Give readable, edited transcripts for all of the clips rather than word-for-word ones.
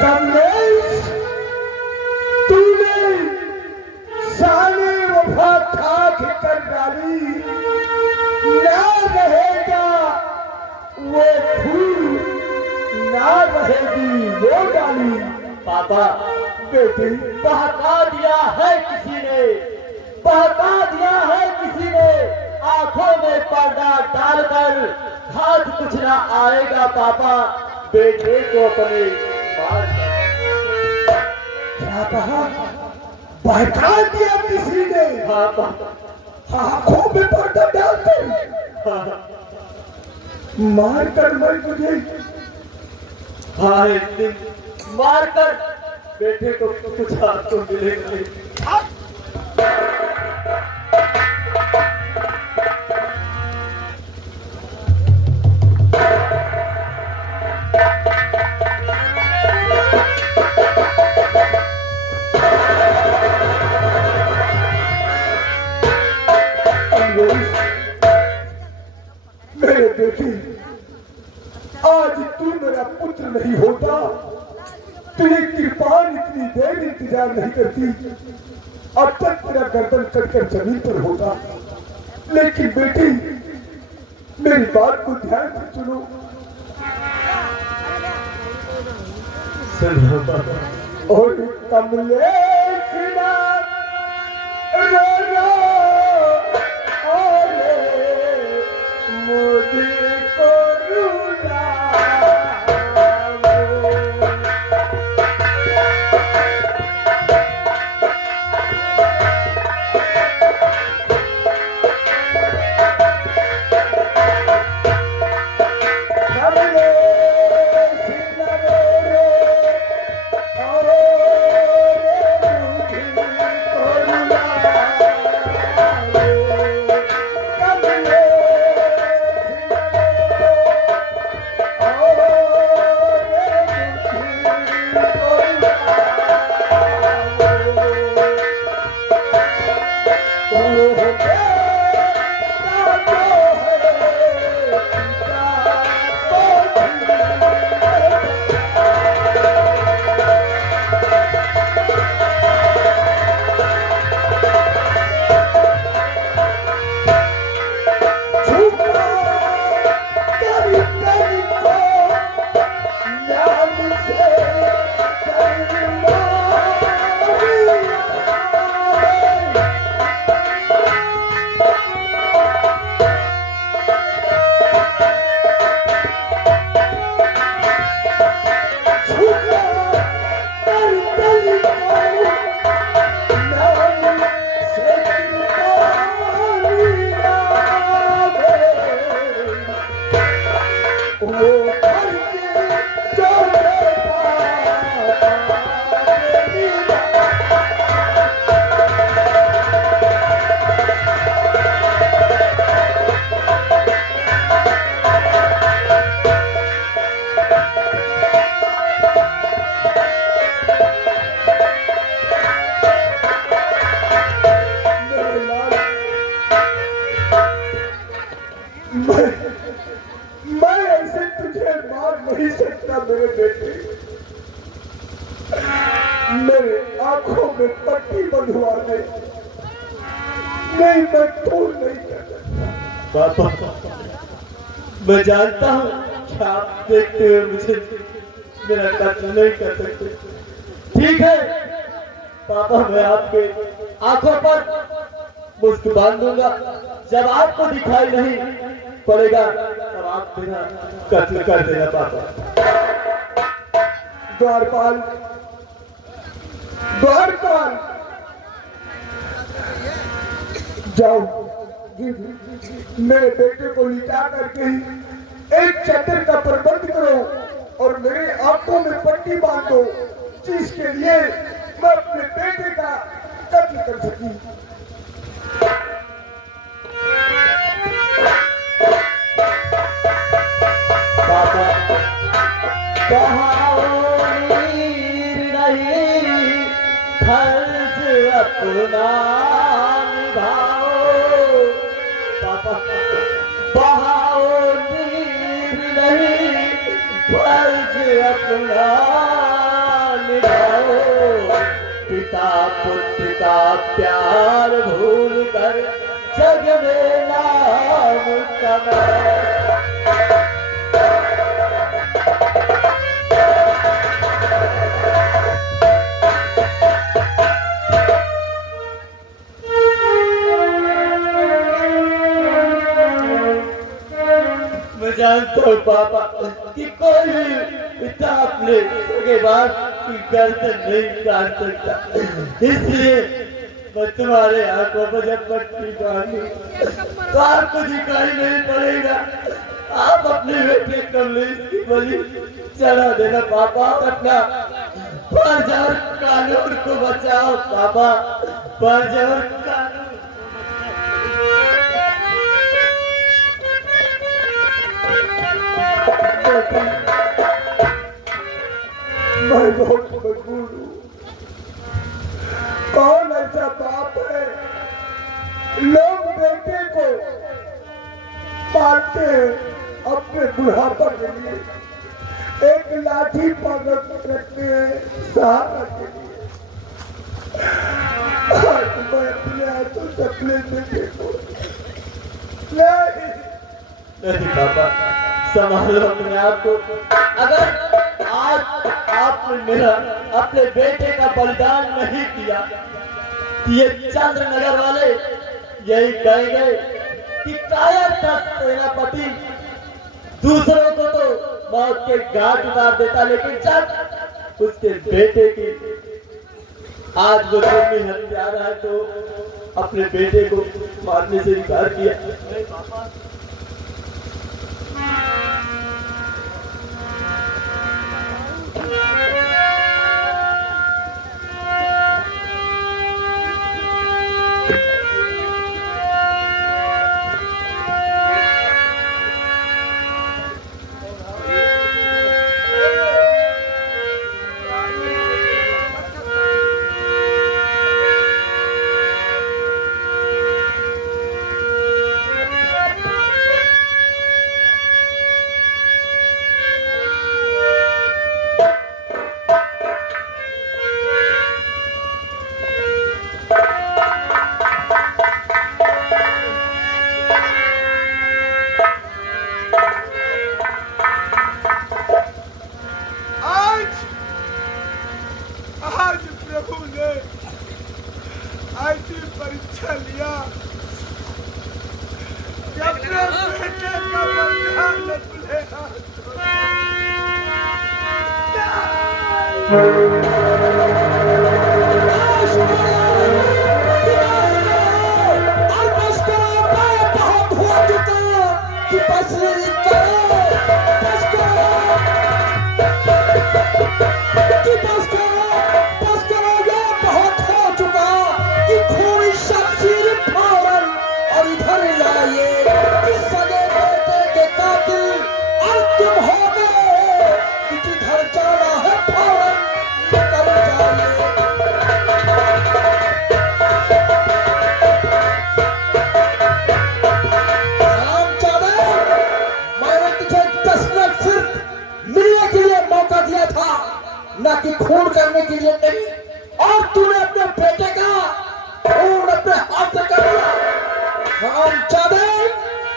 कमलेश, तूने साले वफा खाक कर डाली, ना रहेगा वो फूल, ना रहेगी वो डाली। पापा, बेटी, बहका दिया है किसी ने, बहका दिया है किसी ने, आंखों में पर्दा डालकर हाथ कुछ ना आएगा पापा, बेटे को अपने मार। क्या कहा? बहका दिया किसी ने? हाँ पापा, आंखों में पर्दा डालकर मार कर मैं तुझे। हाँ एक दिन मारकर बेटे को कुछ आपको मिलेगा नहीं। मेरे बेटी, आज तू मेरा पुत्र नहीं होता, तेरी कृपान इतनी देर इंतजार नहीं करती, अब तक तेरा गर्दन कटकर जमीन पर होता। लेकिन बेटी, मेरी बात को ध्यान से सुनो। और कमलेश ना रो रो मुझको रुलाओ। मैं ऐसे तुझे मार नहीं सकता मेरे बेटे। मेरे आंखों में पट्टी बंधवा दे, नहीं मैं तोड़ नहीं कर सकता। पापा, मैं जानता हूँ कि आप देखते हुए मुझे मेरा कत्ल नहीं कर सकते। ठीक है पापा, मैं आपके आंखों पर मुस्क बांध दूंगा, जब आपको दिखाई नहीं पड़ेगा तब आप मेरा कत्ल कर देना पापा। द्वारपाल, द्वारपाल, जाओ मेरे बेटे को लिटा करके ही एक चद्दर का प्रबंध करो और मेरे आंखों में पट्टी बांधो, जिसके लिए मैं अपने बेटे का कत्ल कर सकूं। पापा, बहाओ नीर नहीं, फर्ज अपना निभाओ। पापा, बहाओ नीर नहीं, फर्ज अपना का प्यार भूल कर जग में नाम कमाए। मैं जानता हूँ पापा कि कोई भी इतना अपने के बाद की गर्दन नहीं काट सकता, इसलिए मैं तुम्हारे आंखों पर जब पट्टी बांधू तो आपको दिखाई नहीं पड़ेगा। आप अपने बेटे कमलेश की बलि चढ़ा देना पापा, अपना फर्ज और कानून को बचाओ पापा, फर्ज और कानून। मैं बहुत मजबूर हूँ। कौन ऐसा बाप है, लोग बेटे को मारते हैं अपने बुढ़ापा के लिए, एक लाठी पकड़ रखते हैं सहारा के लिए। आज मैं अपने हाथों से अपने बेटे को नहीं पापा, संभालो अपने आप को। अगर आज आपने मेरा अपने बेटे का बलिदान नहीं किया तो ये चंद्रनगर वाले यही कहेंगे कि कायर था सेनापति, दूसरों को तो मौत के घाट उतार देता, लेकिन जब उसके बेटे की आज वो जन्मी हत्यारा है तो अपने बेटे को मारने से इनकार किया। ऐसी परीक्षा लिया कि अपने बेटे का बलिदान न भूलेगा। ना कि खून करने के लिए नहीं, और तूने अपने बेटे का खून अपने हाथ से कर लिया। हरामजादे,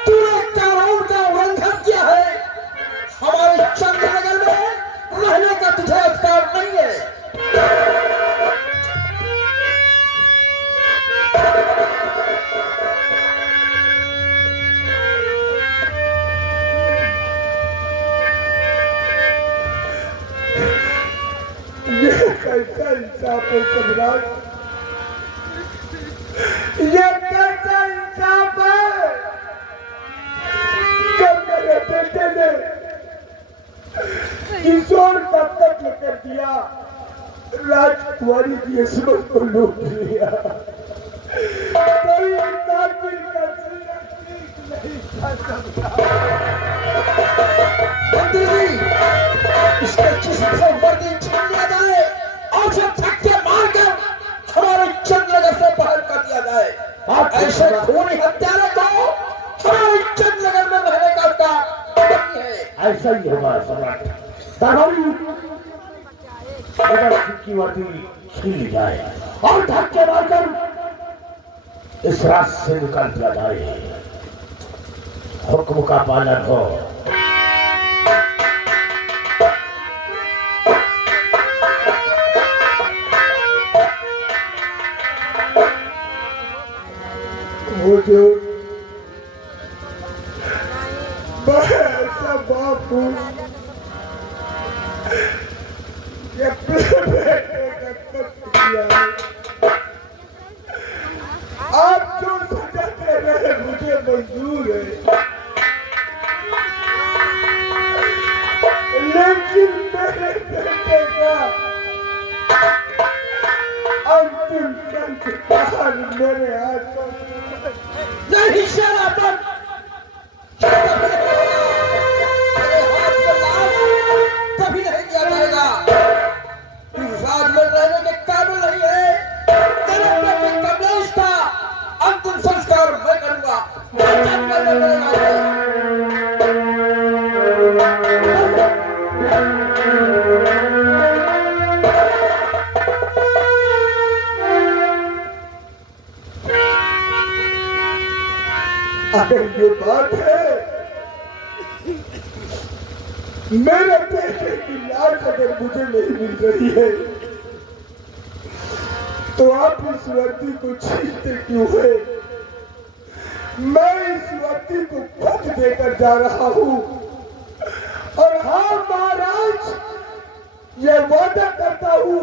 तूने कानून का उल्लंघन किया है। हमारे चंद्रनगर में रहने का तुझे अधिकार नहीं है। कैसा इंसाफ है सम्राट, ये कैसा इंसाफ है जब मेरे बेटे ने किशोर का कत्ल कर दिया, राजकुमारी की इस्मत को लूट लिया। कोई कातिल का सीना ठीक नहीं कर सकता। मंत्री जी, इसके जिस्म से वर्दी छीन लिया जाए और उसे धक्के मारकर हमारे चंद्रनगर से बाहर कर दिया जाए। ऐसे खूनी हत्यारे को हमारे चंद्रनगर में रहने का अधिकार नहीं है। ऐसा ही होगा सम्राट। अगर की वर्दी छीन जाए और धक्के मारकर इस रास्ते से निकल दिया जाए। हुक्म का पालन हो। मुझे ऐसा बाप हूँ कि अपने बेटे का कत्ल किया है। आप जो सजा दे रहे हैं मुझे मंजूर है, लेकिन मेरे बेटे का अंतिम संस्कार मेरे हाथों नहीं। शराबत कभी नहीं किया जाएगा। इस राज में रहने के काबिल नहीं है। तेरे बेटे कमलेश का अंतिम संस्कार मैं करूंगा। अगर ये बात है, मेरे बेटे की लाश अगर मुझे नहीं मिल रही है तो आप इस वर्दी को छीनते क्यों है? मैं इस वर्दी को खुद देकर जा रहा हूं। और हाँ महाराज, ये वादा करता हूं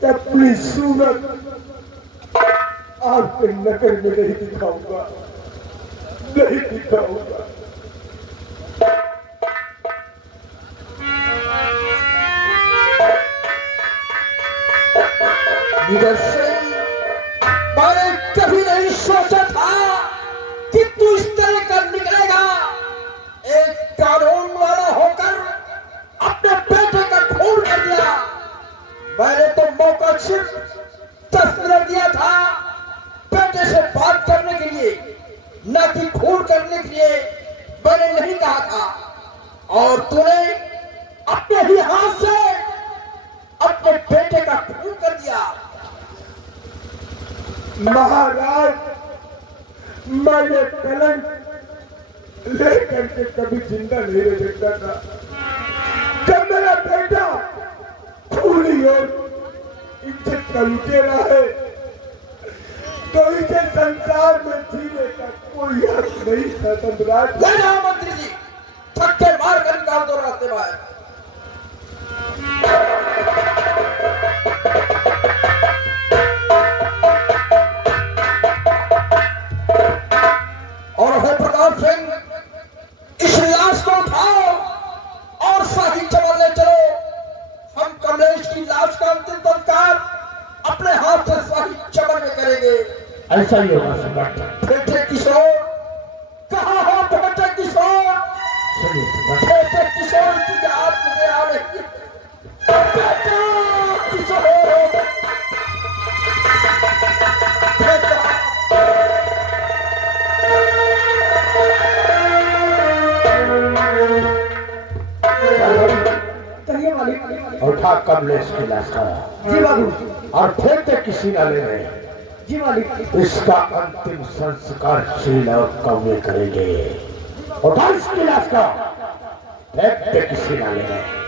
कि अपनी सूरत आपके नगर में नहीं दिखाऊंगा, नहीं दिखाऊंगा। मैंने कभी नहीं सोचा था कि तू इस तरह का निकलेगा। एक कानून वाला होकर अपने बेटे का खून कर दिया। मैंने तो मौका सिर्फ 10 मिनट दिया था बेटे से बात करने के लिए, न कि खून करने के लिए मैंने नहीं कहा था। और तूने अपने ही हाथ से अपने बेटे का खून कर दिया। महाराज, मैंने कलंक लेकर के कभी जिंदा नहीं रह सकता था। जब मेरा बेटा खूनी और इज्जत का लुटेरा है तो इसे संसार में जीने का कोई हक नहीं था। सम्राट मंत्री जी, थक्के मार कर निकाल दो रास्ते बाहर। और है प्रताप सिंह, इस लाश को उठाओ और शाही चमन ले चलो। हम कमलेश की लाश का अंतिम संस्कार अपने हाथ से शाही चमन में करेंगे। ऐसा ही होगा सम्राट। बेटे किशोर, कहाँ हो बेटे किशोर? बेटे किशोर की याद मुझे आ रही है। बेटा किशोर, बेटा। कहिए मालिक। उठा कमलेश की लाश का। जी बाबू। और फेंक दे किसी नाले में। जी मालिक। इसका अंतिम संस्कार चील और कौवे करेंगे। उठा इसकी लाश का, फेंक दे किसी नाले में।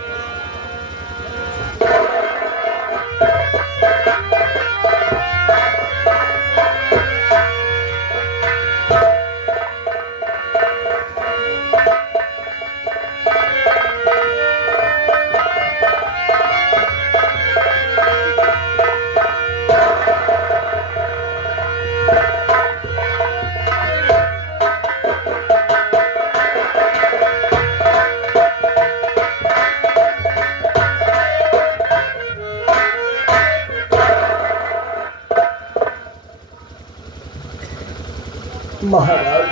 महाराज,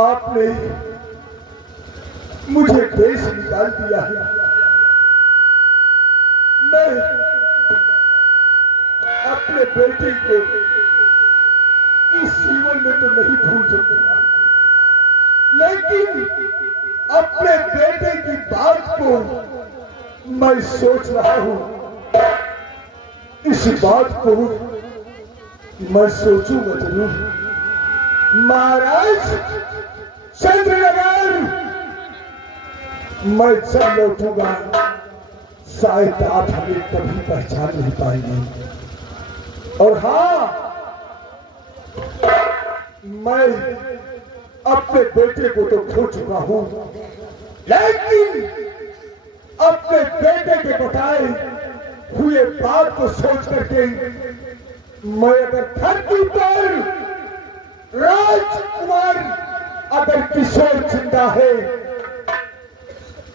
आपने मुझे देश निकाल दिया है। मैं अपने बेटे को इस जीवन में तो नहीं भूल सकता, लेकिन अपने बेटे की बात को मैं सोच रहा हूं इस बात को मैं सोचूंगा जरूर। महाराज चंद्रनगर, मैं जब लौटूंगा शायद आप हमें कभी पहचान नहीं पाएंगे। और हाँ, मैं अपने बेटे को तो खो चुका हूं, लेकिन अपने बेटे के बताए हुए बात को सोच करके मैं अगर धरती पर राजकुमार अगर किशोर जिंदा है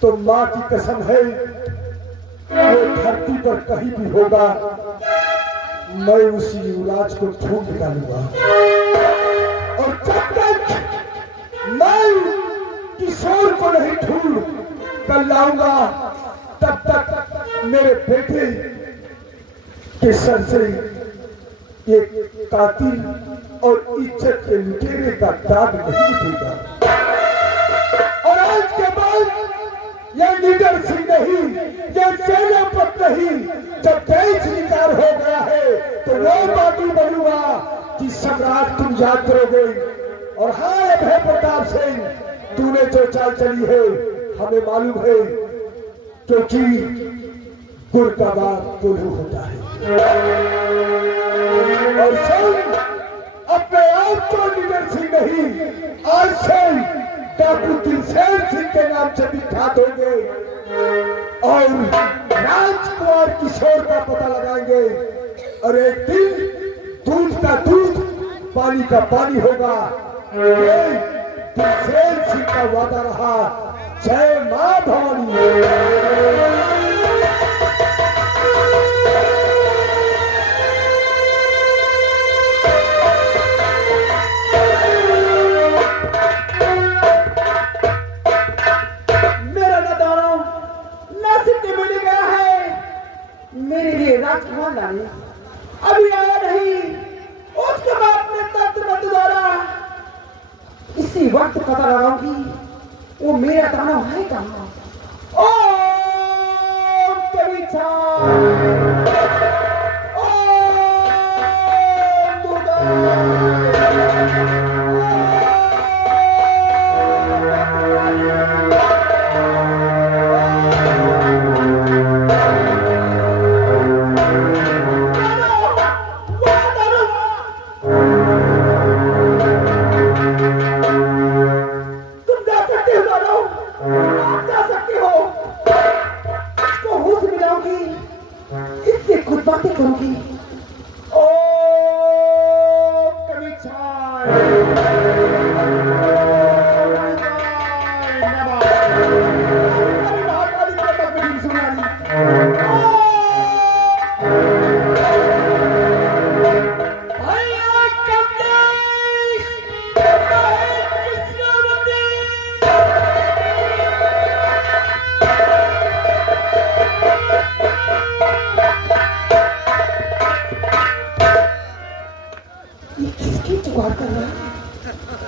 तो मां की कसम है वो धरती पर कहीं भी होगा, मैं उसी युवराज को ढूंढ निकालूंगा। और जब तक मैं किशोर को नहीं ढूंढ कर लाऊंगा तब तक मेरे बेटे के सर से ये कातिल और इज्जत के लुटेरे का दाग नहीं मिटेगा। और आज के बाद यह लीडर सिंह नहीं, यह सेनापति नहीं, जब देश निकार हो गया है तो वो बाकी बनूंगा कि सम्राट तुम याद करोगे। और हाँ अभय प्रताप सिंह, तूने जो चाल चली है हमें मालूम है, क्योंकि गुर का बात कोल्हू होता है। और सुन, अपने आप को लीडर सिंह नहीं, आज से डाकू दिलसेन सिंह के नाम से विख्यात होंगे और राजकुमार किशोर का पता लगाएंगे। और एक दिन दूध का दूध, पानी का पानी होगा। दिलसेन सिंह का वादा रहा। जय मां भवानी। मेरे लिए राजकुमार लाने अभी आया नहीं, उसके बाद में तंत्र मत द्वारा इसी वक्त पता लगाऊंगी वो मेरा दानव है कहां। ओम कविता, ओम दुर्गा।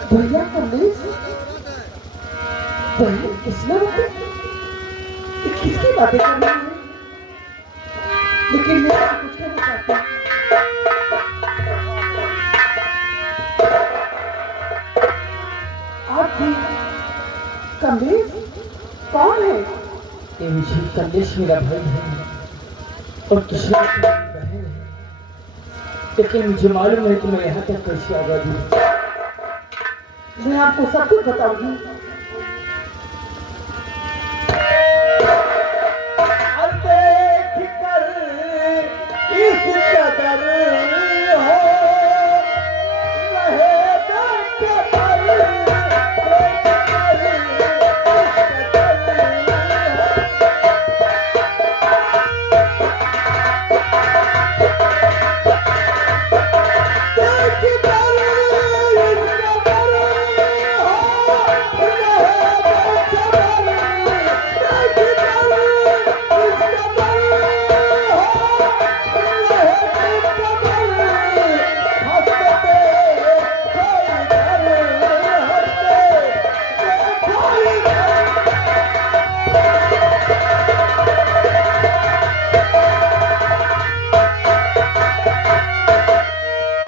भैया कमलेश, भैया किसने किसकी बातें कर रही है? लेकिन मैं कुछ नहीं चाहती। आप भी कमलेश कौन है? ये मुझे कमलेश मेरा भाई है और किशोर की बहन है, लेकिन मुझे मालूम है कि मैं यहाँ तक कैसे आगा दी। मैं आपको सब कुछ बताऊंगी।